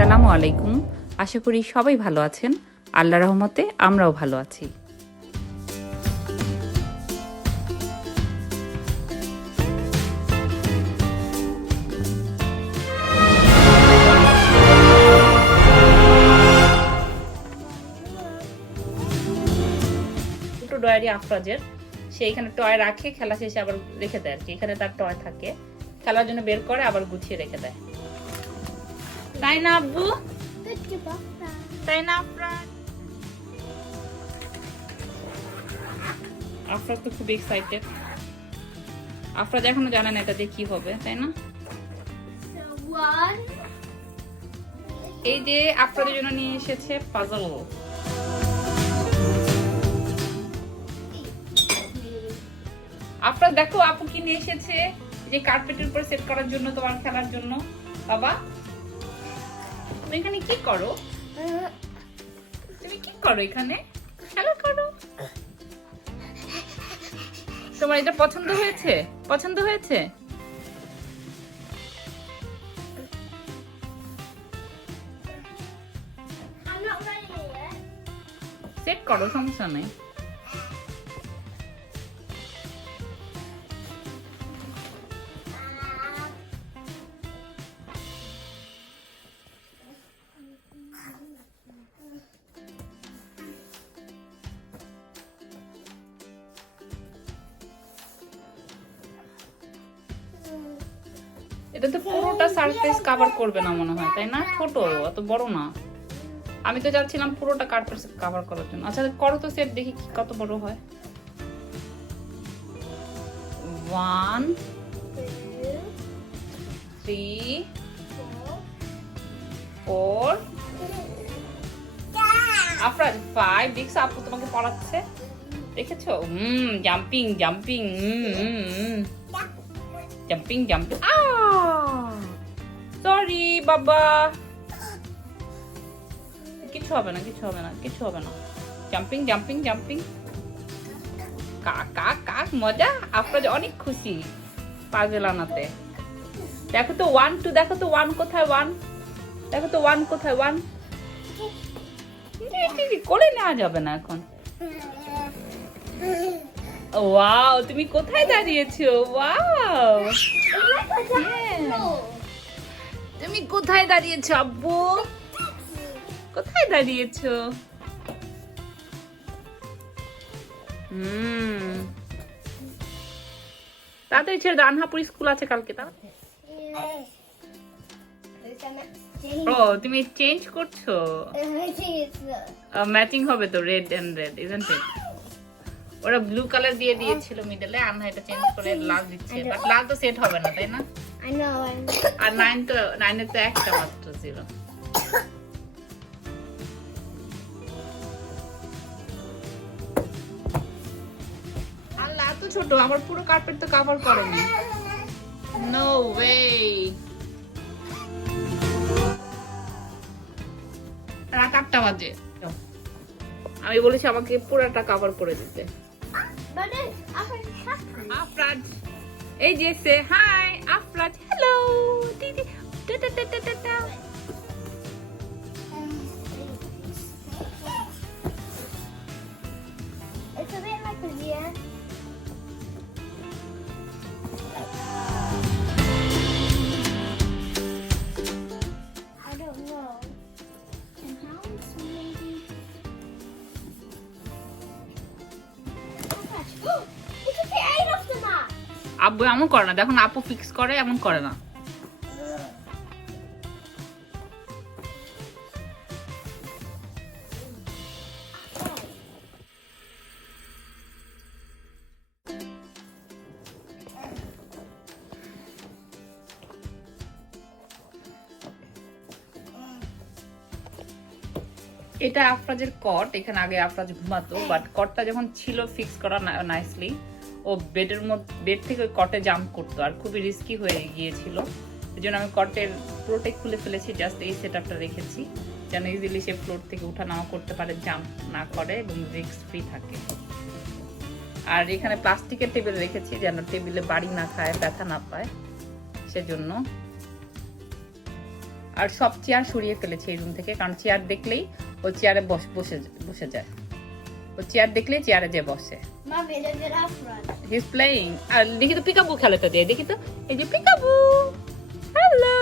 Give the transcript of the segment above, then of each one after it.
আসসালামু আলাইকুম। আশা করি সবাই ভালো আছেন। আল্লাহর রহমতে আমরাও ভালো আছি। ছোট ডয়ারি আফরাজের, সে এখানে টয় রাখে, খেলা শেষে আবার রেখে দেয় আর কি। এখানে তার টয় থাকে, খেলার জন্য বের করে আবার গুছিয়ে রেখে দেয়। তাই না আব্বু? তাই না আফরাজ? আফরাজ তো খুব এক্সাইটেড। আফরাজ এখনো জানে না এটা দিয়ে কি হবে, তাই না? এই যে আফরাজের জন্য নিয়ে এসেছে পাজল। আফরাজ দেখো আপু কি নিয়ে এসেছে, যে কার্পেটের উপর সেট করার জন্য, তোমার খেলার জন্য। বাবা তুমি এখানে কি করো? তুমি কি করো এখানে? খেলা করো। তোমার এটা পছন্দ হয়েছে? পছন্দ হয়েছে? সেট করো, সমস্যা নেই। এটা তো পুরোটা সারফেস কভার করবে না মনে হয়, তাই না? ছোট, অত বড় না। আমি তো চাচ্ছিলাম পুরোটা কার্পেট কভার করার জন্য। আচ্ছা করো তো সেট, দেখি কত বড় হয়। 1 3 4 আফরাজ 5 দেখছ আপু তোমাকে পড়াচ্ছে, দেখেছো? Jumping jumping jumping jumping. Sorry বাবা, কিছু হবে না, কিছু হবে না, কিছু হবে না। Jumping jumping jumping. কাক কাক কাক, মজা। আফরাজ অনেক খুশি পাজল আনাতে। দেখো তো 1 2, দেখো তো 1 কোথায়? 1 দেখো তো 1 কোথায়? 1 কোলে নেওয়া যাবে না এখন। ওয়াও, তুমি কোথায় দাঁড়িয়েছো? ওয়াও, তুমি কোথায় দাঁড়িয়েছো আব্বু? কোথায় দাঁড়িয়েছো? তাড়াতাড়ি ছেড়ে দাও, আনহাপুর স্কুল আছে কালকে। তা ও তুমি চেঞ্জ করছো? ম্যাচিং হবে তো, red and red, isn't it? ওরা ব্লু কালার দিয়ে দিয়েছিল মিডলে, আনহা এটা চেঞ্জ করে লাল দিচ্ছে। বাট লাল তো সেট হবে না, তাই না? আর 9 তো, 9 এর তো একটা মাত্র ছিল। আল্লাহ এত ছোট, আমার পুরো কার্পেট তো কভার করেনি। No way. রাত 8টা বাজে, আমি বলেছি আমাকে পুরোটা কভার করে দিতে। আফরাজ এই যে সে হাই। আফরাজ হ্যালো দিদি, tata tata tata. It's a bit like a deer. I don't know. And how is maybe? It's a bit eight of the map. আব্বু এমন করে না, দেখুন আপু ফিক্স করে, এমন করে না। এটা আফরাজের কট, এখানে আগে আফরাজ ঘুমাতো, বাট কটটা যখন ছিল ফিক্স করা নাইসলি, ও বেডের মধ্যে, বেড থেকে ওই কটে জাম্প করতো, আর খুবই রিস্কি হয়ে গিয়েছিল। এই জন্য আমি কটের পুরোটাই খুলে ফেলেছি, জাস্ট এই সেট আপটা রেখেছি যেন ইজিলি সে ফ্লোর থেকে উঠা নামা করতে পারে, জাম্প না করে এবং রিস্ক ফ্রি থাকে। আর এখানে প্লাস্টিকের টেবিল রেখেছি যেন টেবিলে বাড়ি না খায়, ব্যথা না পায় সেজন্য। আর সব চেয়ার সরিয়ে ফেলেছে এই রুম থেকে, কারণ চেয়ার দেখলেই ও চেয়ারে বসে যায়। ও চেয়ার দেখলেই চেয়ারে যে বসে। Mommy, look at Afrod. He is playing. আর দেখি তো পিকাবু খেলে তো দিয়ে, দেখি তো এই যে peekaboo. Hello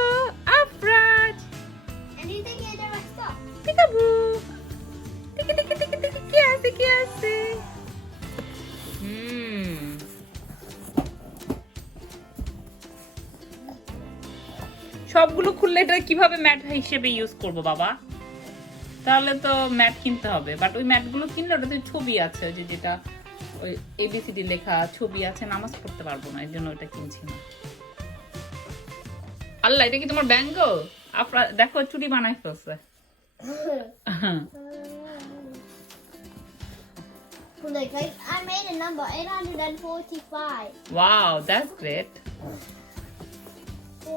Afraz, And you think you're the stop? Peekaboo. দেখি দেখি দেখি দেখি কি আছে কি আছে। সবগুলো খুললে এটা কিভাবে ম্যাট হিসেবে ইউজ করব বাবা? তাহলে তো ম্যাট কিনতে হবে, বাট ওই ম্যাটগুলো কিনলে ওটাতে ছবি আছে, ওই যে যেটা ওই এবিসিডি লেখা ছবি আছে, নামাজ পড়তে পারবো না, এর জন্য ওটা কিনছি না। আল্লাহ, এটা কি তোমার ব্যাঙ্গল? আপনার দেখো চুড়ি বানাই ফেলছে। Look, I made a number 845. Wow, that's great.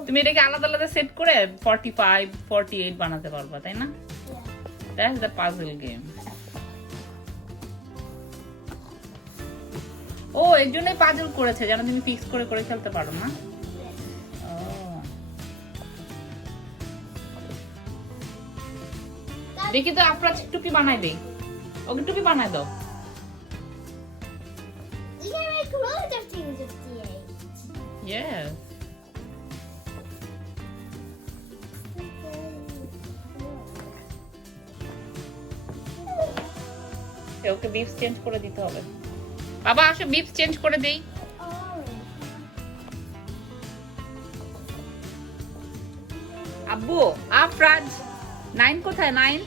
তুমি এটাকে আলাদা আলাদা সেট করে 45, 48 বানাতে পারবা, তাই না? Yeah. That's the puzzle game. ও, এর জন্যই পাজল করেছে, যেন তুমি ফিক্স করে করে খেলতে পারো না। ও, দেখি তো আপনার টুপি বানাই দেই, ওকে টুপি বানাই দাও। You can make loads of things with D8. Yes. Okay বিপস চেঞ্জ করে দিতে হবে। বাবা আসো, বিপস চেঞ্জ করে দেই। আব্বু, আফরাজ 9 কোথায়? 9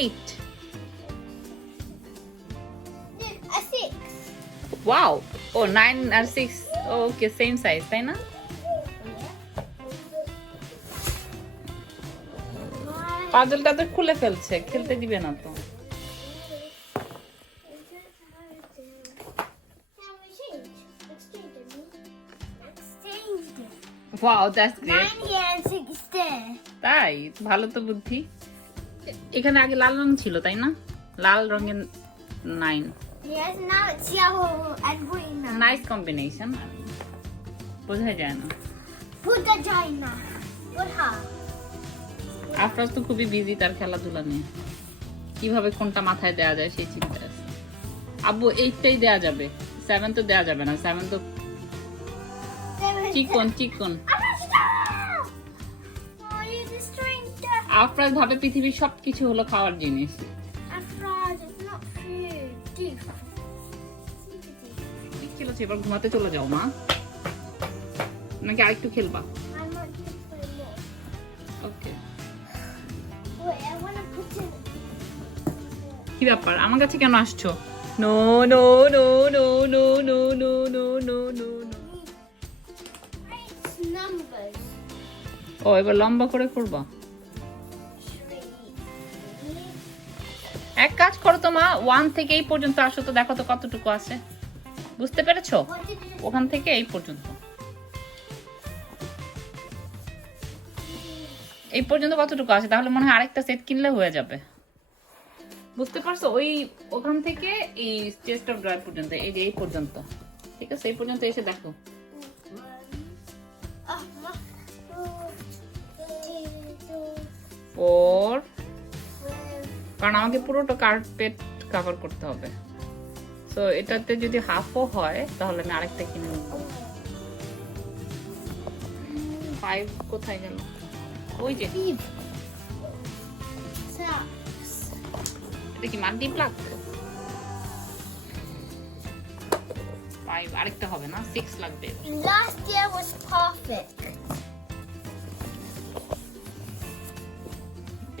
8 Look, a 6. ওয়াও। ও 9 আর 6 ওকে সেম সাইজ, তাই না? পাজলটা তো খুলে ফেলছে, খেলতে দিবে না তো। Can we change? Exchange it. Exchanged it. Wow, that's great. 9 here and 6 there. তাই ভালো তো বুদ্ধি। এখানে আগে লাল রং ছিল, তাই না? লাল রঙের 9। Yes, now it's yellow and green now. Nice combination, বোঝা যায় না। Put the China. Put her. Afraz তো খুবই বিজি তার খেলাধুলা নিয়ে, কিভাবে কোনটা মাথায় দেওয়া যায় সেই চিন্তা আছে। আব্বু 8টাই দেওয়া যাবে, 7 তো দেওয়া যাবে না, 7 তো চিকন চিকন। Oh, you're destroying the Afraz ভাবে পৃথিবীর সবকিছু হলো খাওয়ার জিনিস। Afrod. It's not food. Deep. ঠিক খেলেছে, এবার ঘুমাতে চলে যাও মা, নাকি আরেকটু খেলবা? I want to play more. Okay. Wait, I want to put in. কি ব্যাপার, আমার কাছে কেন আসছো? No no no no no no no no no no no. It's numbers. ও, এবার লম্বা করে করবা। 3. এক কাজ করো তো মা, 1 থেকে এই পর্যন্ত আসো তো, দেখো তো কতটুকু আছে। বুঝতে পেরেছো? What did you ওখান থেকে এই পর্যন্ত, এই পর্যন্ত কতটুকু আছে, তাহলে মনে হয় আরেকটা সেট কিনলে হয়ে যাবে। বুঝতে পারছো? ওই ওখান থেকে এই চেস্ট অফ ড্রয়ার পর্যন্ত, এই যে এই পর্যন্ত, ঠিক আছে? এই পর্যন্ত এসে দেখো। Oh, my. 4, কারণ আমাকে পুরোটা কার্পেট কভার করতে হবে, সো এটাতে যদি হাফও হয় তাহলে আমি আরেকটা কিনে নেব। 5 কোথায় গেল? ওই যে, এটা কি মাল্টি প্লাগ? 5 আরেকটা হবে না, 6 লাগবে। Last year was perfect.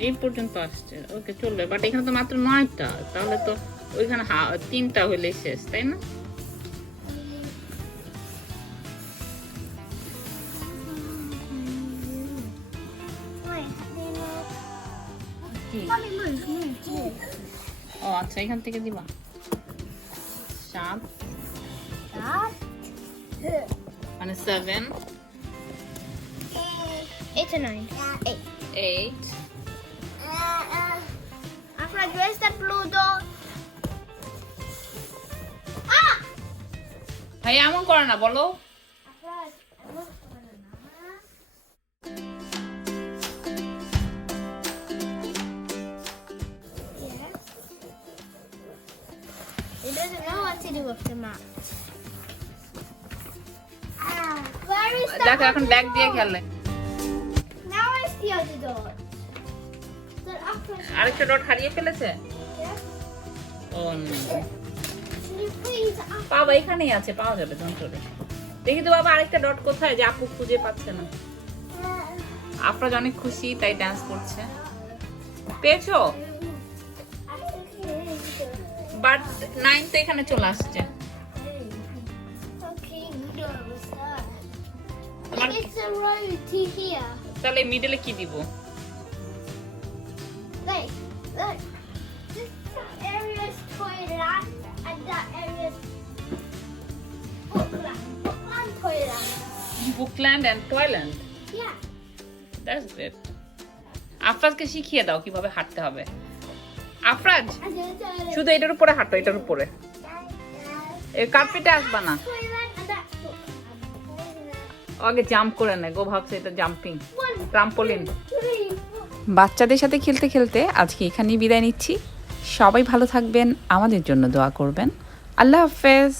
এই পর্যন্ত আসছে, ওকে চলবে, বাট এখানে তো মাত্র 9টা, তাহলে তো ওইখানে 3টা হইলেই শেষ, তাই না? Wait, কি? Mommy, move. ও আচ্ছা, এখান থেকে দিবা 7, That. মানে 7, 8 or 9? 8. 8, Afrod, where's that blue dot? Ah! ভাই এমন করে না, বলো। Yeah. He doesn't know what to do with the map. Where is the দেখো এখন other ব্যাগ দিয়ে door? খেলে। Now where's the other door? The upper. আরেকটা ডট হারিয়ে ফেলেছে। Yeah. O no. Can you please up? বাবা এখানেই আছে, পাওয়া যাবে যন্ত্রে। দেখি তো বাবা আরেকটা ডট কোথায়, যে আপু খুঁজে পাচ্ছে না। আফরাজ অনেক খুশি তাই ডান্স করছে। পেয়েছো? বাট 9 তো এখানে চলে আসছে। Okay, door was that. তোমার It's a road to here. তাহলে মিডলে কি দিব? Wait, look. This area's toilet and that area's bookland. Bookland toilet. Bookland and Toyland. Yeah. That's great. আফরাজকে শিখিয়ে দাও কিভাবে হাঁটতে হবে। আফরাজ And then the শুধু এটার উপরে হাঁটো, এটার উপরে। এই কার্পেটে আসবা না। toilet and that bookland. আগে জাম্প করে নেয়, গো ভাবছে এটা জাম্পিং One, ট্রাম্পোলিন। 3, 4. বাচ্চাদের সাথে খেলতে খেলতে আজকে এখানেই বিদায় নিচ্ছি। সবাই ভালো থাকবেন, আমাদের জন্য দোয়া করবেন। আল্লাহ হাফেজ।